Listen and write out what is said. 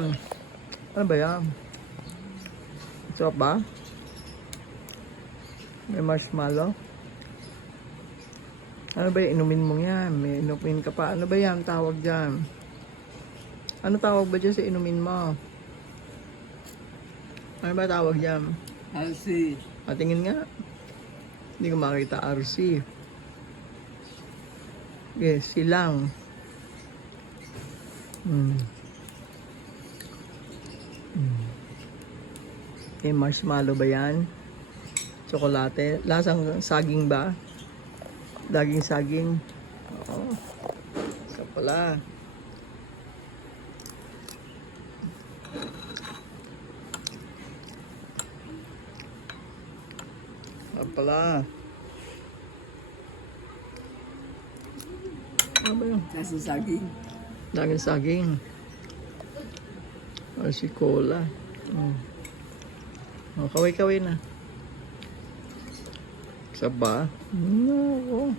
yan? Ano ba yan? Sarap ba? May marshmallow? Ano ba yan? Inumin mo yan. May inumin ka pa. Ano ba yan? Tawag dyan. Ano tawag ba dyan sa inumin mo? Ano ba tawag dyan? RC. Tingin nga. Hindi ko makita RC. Yes, silang. Okay, marshmallow ba yan? Tsokolate? Lasang saging ba? Daging saging? Oo. Isa pala. Isa pala. Ano ba yun? Nasa saging. Daging saging. O si cola. Kaway-kaway na. Isa ba? No.